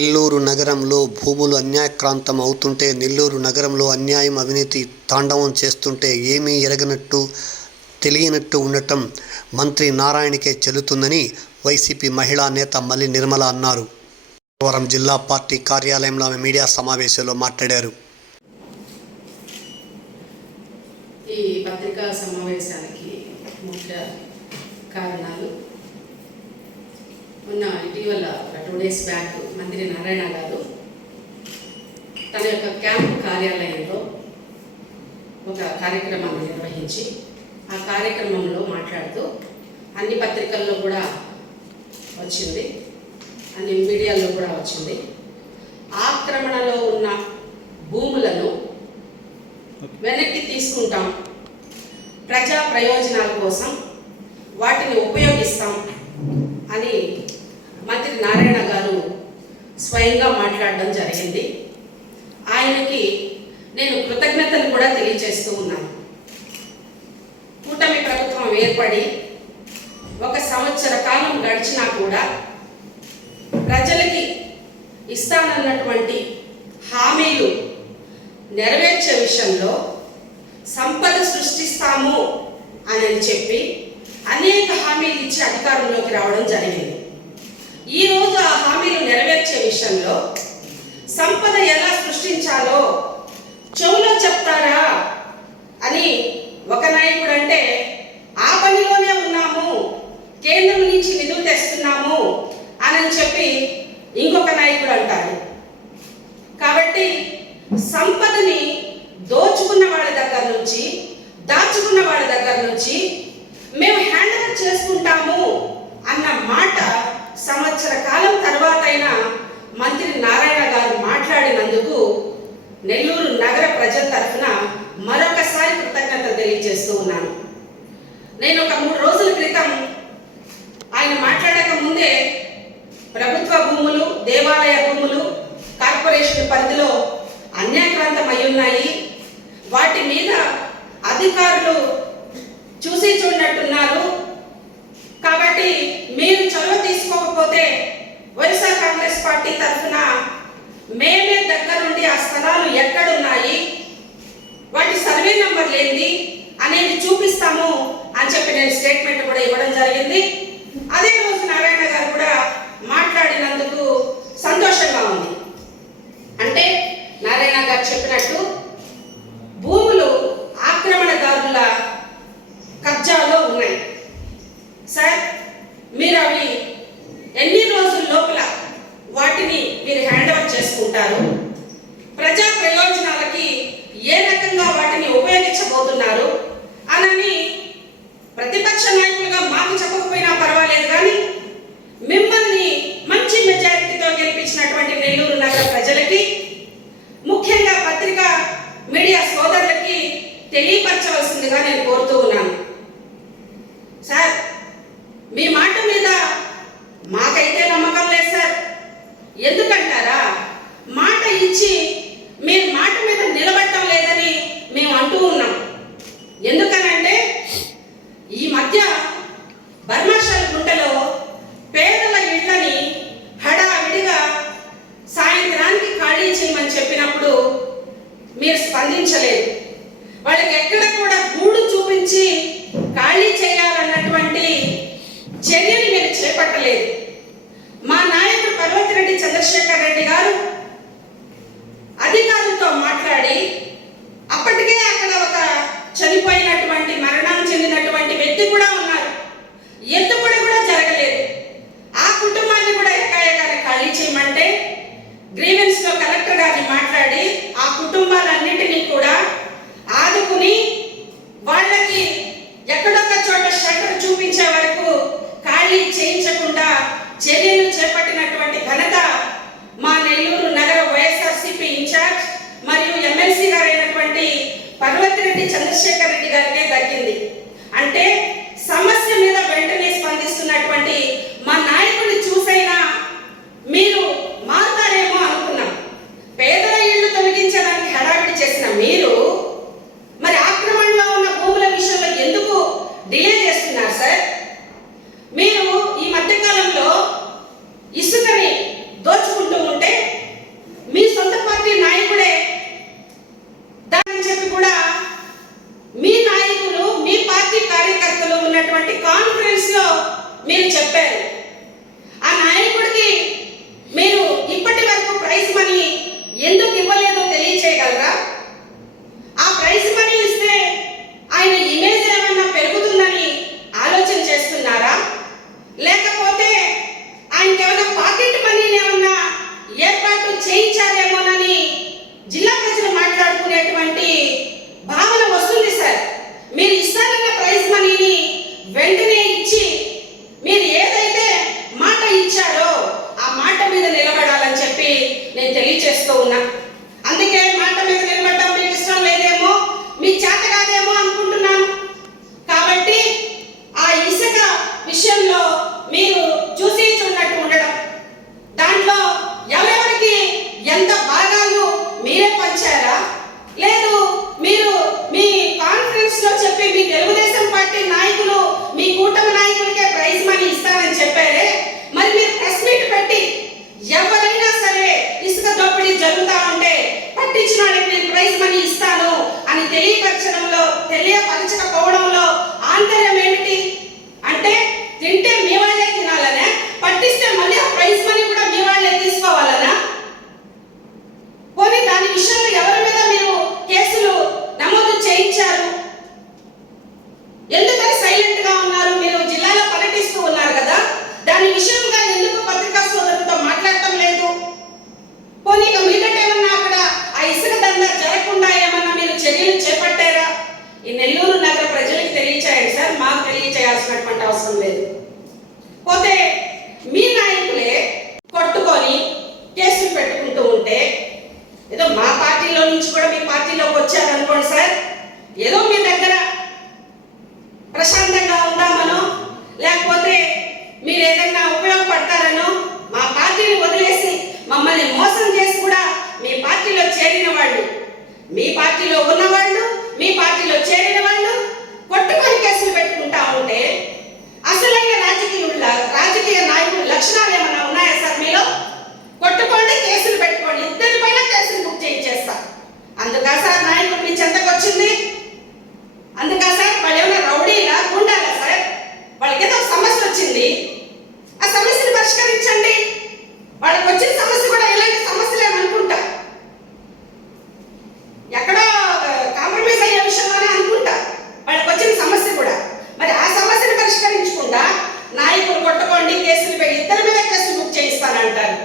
నెల్లూరు నగరంలో భూములు అన్యాక్రాంతం అవుతుంటే, నెల్లూరు నగరంలో అన్యాయం, అవినీతి తాండవం చేస్తుంటే ఏమీ ఎరగనట్టు, తెలియనట్టు ఉండటం మంత్రి నారాయణకే చెల్లుతుందని వైసీపీ మహిళా నేత మల్లి నిర్మల అన్నారు. పోలవరం జిల్లా పార్టీ కార్యాలయంలో ఆమె మీడియా సమావేశంలో మాట్లాడారు. ఈ పత్రికా సమావేశానికి ముఖ్య కారణాలు, ఇటీవల 2 days బ్యాక్ మంత్రి నారాయణ గారు తన యొక్క క్యాంప్ కార్యాలయంలో ఒక కార్యక్రమాన్ని నిర్వహించి ఆ కార్యక్రమంలో మాట్లాడుతూ అన్ని పత్రికల్లో కూడా వచ్చింది, అన్ని మీడియాల్లో కూడా వచ్చింది, ఆక్రమణలో ఉన్న భూములను వెనక్కి తీసుకుంటాం, ప్రజా ప్రయోజనాల కోసం వాటిని ఉపయోగిస్తాం అని మంత్రి నారాయణ గారు స్వయంగా మాట్లాడడం జరిగింది. ఆయనకి నేను కృతజ్ఞతలు కూడా తెలియజేస్తూ ఉన్నాను. కూటమి ప్రభుత్వం ఏర్పడి 1 సంవత్సర కాలం గడిచినా కూడా ప్రజలకి ఇస్తానన్నటువంటి హామీలు నెరవేర్చే విషయంలో సంపద సృష్టిస్తాము అని చెప్పి అనేక హామీలు ఇచ్చి అధికారంలోకి రావడం జరిగింది. ఈరోజు ఆ హామీలు నెరవేర్చే విషయంలో సంపద ఎలా సృష్టించాలో చెవులో చెప్తారా అని ఒక నాయకుడు అంటే, ఆ పనిలోనే ఉన్నాము, కేంద్రం నుంచి నిధులు తెస్తున్నాము అని చెప్పి ఇంకొక నాయకుడు అంటారు. కాబట్టి సంపదని దోచుకున్న వాళ్ళ దగ్గర నుంచి, దాచుకున్న వాళ్ళ దగ్గర నుంచి మేము హ్యాండ్ ఓవర్ చేసుకుంటాము అన్న మాట సంవత్సర కాలం తర్వాత అయినా మంత్రి నారాయణ గారు మాట్లాడినందుకు నెల్లూరు నగర ప్రజల తరఫున మరొకసారి కృతజ్ఞతలు తెలియజేస్తూ ఉన్నాను. నేను ఒక 3 రోజుల క్రితం ఆయన మాట్లాడక ముందే ప్రభుత్వ భూములు, దేవాలయ భూములు కార్పొరేషన్ పరిధిలో అన్యాక్రాంతం అయి ఉన్నాయి, వాటి మీద అధికారులు చూసి చూడనట్టున్నారు, కాబట్టి మీరు చొరవ తీసుకోకపోతే వైఎస్ఆర్ కాంగ్రెస్ పార్టీ తరఫున మేమే దగ్గరుండి ఆ స్థలాలు ఎక్కడున్నాయి, వాటి సర్వే నంబర్లు ఏంది అనేది చూపిస్తాము అని చెప్పి నేను స్టేట్మెంట్ కూడా ఇవ్వడం జరిగింది. అదే రోజు నారాయణ గారు కూడా మాట్లాడినందుకు సంతోషంగా ఉంది. అంటే నారాయణ గారు చెప్పినట్టు భూములు ఆక్రమణదారుల కబ్జాలో ఉన్నాయి. సార్, మీరు అవి ఎన్ని రోజుల లోపల వాటిని మీరు హ్యాండ్ ఓవర్ చేసుకుంటారు, ప్రజా ప్రయోజనాలకి ఏ రకంగా వాటిని ఉపయోగించబోతున్నారు అని ప్రతిపక్ష నాయకులుగా మాకు చెప్పకపోయినా పర్వాలేదు, కానీ మిమ్మల్ని మంచి మెజారిటీతో గెలిపించినటువంటి నెల్లూరు నగర ప్రజలకి, ముఖ్యంగా పత్రికా మీడియా సోదరులకి తెలియపరచవలసిందిగా నేను కోరుతూ ఉన్నాను. సార్, మీ మాట మీద మాకైతే నమ్మకం లేదు సార్. ఎందుకంటారా, మాట ఇచ్చి మీరు మాట మీద నిలబడటం లేదని మేము అంటూ ఉన్నాం. ఎందుకనంటే ఈ మధ్య బర్మాషాల గుంటలో పేదల ఇళ్ళని హడావిడిగా సాయంత్రానికి ఖాళీ చేయమని చెప్పినప్పుడు మీరు స్పందించలేదు. వాళ్ళకి ఎక్కడ కూడా గూడు చూపించి ఖాళీ చేయాలన్నటువంటి చర్యలు మీరు చేపట్టలేదు. మా నాయకుడు పర్వతిరెడ్డి చంద్రశేఖర్ రెడ్డి గారు అధికారులతో మాట్లాడి, అప్పటికే అక్కడ ఒక చనిపోయినటువంటి, మరణం చెందినటువంటి వ్యక్తి కూడా ఉన్నారు, ఎత్తుపడి కూడా జరగలేదు. ఆ కుటుంబాన్ని కూడా ఎక్కాయగానే ఖాళీ చేయమంటే గ్రీవెన్స్ లో కలెక్టర్ గారిని మాట్లాడి ఆ కుటుంబాలన్నింటినీ కూడా ఆదుకుని వాళ్ళకి ఎక్కడొక్క చోట షట్టర్ చూపించే వరకు ఖాళీ చేయించకుండా చర్యలు చేపట్టినటువంటి ఘనత మా నెల్లూరు నగర వైఎస్ఆర్సీపీ ఇన్ఛార్జ్ మరియు ఎమ్మెల్సీ గారైనటువంటి పర్వతిరెడ్డి చంద్రశేఖర్ రెడ్డి గారికే దక్కింది. అంటే సమస్య మీద వెంటనే స్పందిస్తున్నటువంటి మా నాయకుడిని చూసైనా మీరు మారుతారేమో అనుకున్నాం. పేదల ఇళ్లు తొలగించడానికి హడావిడి చేసిన మీరు మరి ఆక్రమణలో ఉన్న భూముల విషయంలో నేను తెలియచేస్తూ ఉన్నా. అందుకే మాట మీద నిలబడడం మీకు ఇష్టం లేదేమో, మీ చేత కాదేమో అనుకుంటున్నాను. కాబట్టి ఆ ఇసుక విషయంలో మీరు చూసి చూడనట్టు ఉండడం, దాంట్లో ఎవరెవరికి ఎంత భాగాలు మీరే పంచారా, లేదు మీరు మీ కాన్ఫరెన్స్ లో చెప్పి మీ తెలుగుదేశం పార్టీ నాయకులు మీ కూటమి నాయకులకే ప్రైజ్ మనీ ఇస్తారని చెప్పారే, మరి మీరు ప్రెస్ మీట్ పెట్టి ఎవరైనా సరే ఇసుక దోపిడీ జరుగుతా ఉంటే పట్టించిన వాళ్ళకి నేను ప్రైజ్ మనీ ఇస్తాను అని తెలియపరచకపోవడంలో ఆంతర్యం ఏమిటి? అంటే తింటే మీ వాళ్ళే తినాలనే, పట్టిస్తే మళ్ళీ ఆ ప్రైజ్ మనీ కూడా మీ వాళ్ళే తీసుకోవాలనా? పోనీ దాని విషయంలో ఎవరి మీద మీరు కేసులు నమోదు చేయించారు? ఎందుకని సైలెంట్ గా ఉన్నారు? మీరు జిల్లాలో పర్యటిస్తూ ఉన్నారు కదా, దాని విషయంగా ఎందుకు పత్రికా సోదరులతో మాట్లాడటం లేదు? పోనీ ఇక మీదట ఏమన్నా అక్కడ ఆ ఇసుక దందా జరగకుండా ఏమన్నా మీరు చర్యలు చేపట్టారా? ఈ నెల్లూరు నగర ప్రజలకు తెలియచేయండి సార్, మాకు తెలియచేయాల్సినటువంటి అవసరం లేదు. పోతే మీ నాయకులే కొట్టుకొని కేసులు పెట్టుకుంటూ ఉంటే, ఏదో మా పార్టీలో నుంచి కూడా మీ పార్టీలోకి వచ్చారనుకోండి సార్, ఏదో మీ దగ్గర ప్రశాంతంగా ఉందామనో లేకపోతే మీరు ఏదైనా ఉపయోగపడతారనో మా పార్టీని వదిలేసి మమ్మల్ని మోసం చేసి కూడా మీ పార్టీలో చేరిన వాళ్ళు, మీ పార్టీలో ఉన్నవాళ్ళు, మీ పార్టీలో చేరిన వాళ్ళు కొట్టుకొని కేసులు పెట్టుకుంటా ఉంటే అసలైన రాజకీయ నాయకుల లక్షణాలు ఏమన్నా ఉన్నాయా సార్ మీలో? కొట్టుకోండి, కేసులు పెట్టుకోండి, ఇద్దరిపైన కేసులు బుక్ చేయించేస్తా. అందుకా సార్ నాయకుడు మీ చెంతకు వచ్చింది? అందుకా సార్ వాళ్ళు ఏమైనా రౌడీలా గుండాలా సార్? వాళ్ళకి ఏదో సమస్య వచ్చింది, ఆ సమస్యను పరిష్కరించండి. వాళ్ళకి వచ్చిన సమస్య కూడా ఇలాంటి సమస్యలు ఏమనుకుంటా, ఎక్కడో కాంప్రమైజ్ అయ్యే విషయంలోనే అనుకుంటా వాళ్ళకి వచ్చిన సమస్య కూడా. మరి ఆ సమస్యను పరిష్కరించకుండా నాయకులు కొట్టుకోండి, కేసులు పెట్టి ఇద్దరి మీద కేసులు బుక్ చేయిస్తానంటారు.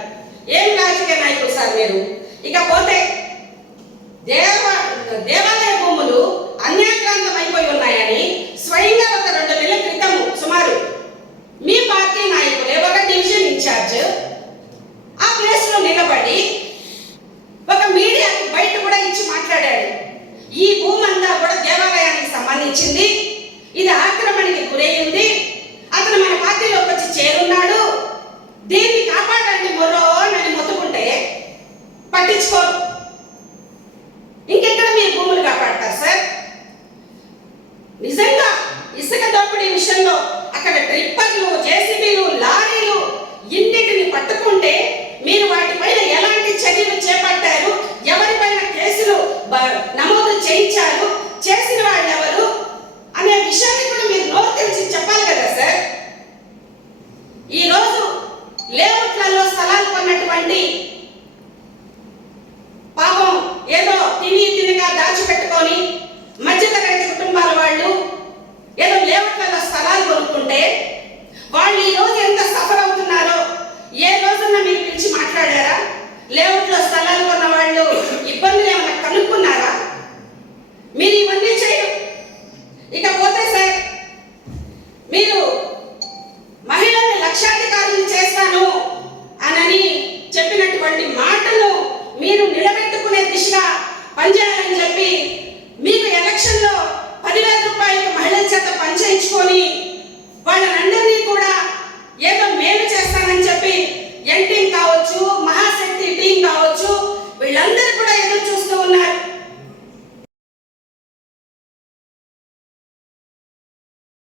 ఏం రాజకీయ నాయకులు సార్ మీరు? ఇకపోతే దేవాలయ భూములు అన్యాక్రాంతం అయిపోయి ఉన్నాయని స్వయంగా ఒక 2 నెలల క్రితము సుమారు మీ పార్టీ నాయకులే ఒక డివిజన్ ఇన్ఛార్జ్ ఆ ప్లేస్ లో నిలబడి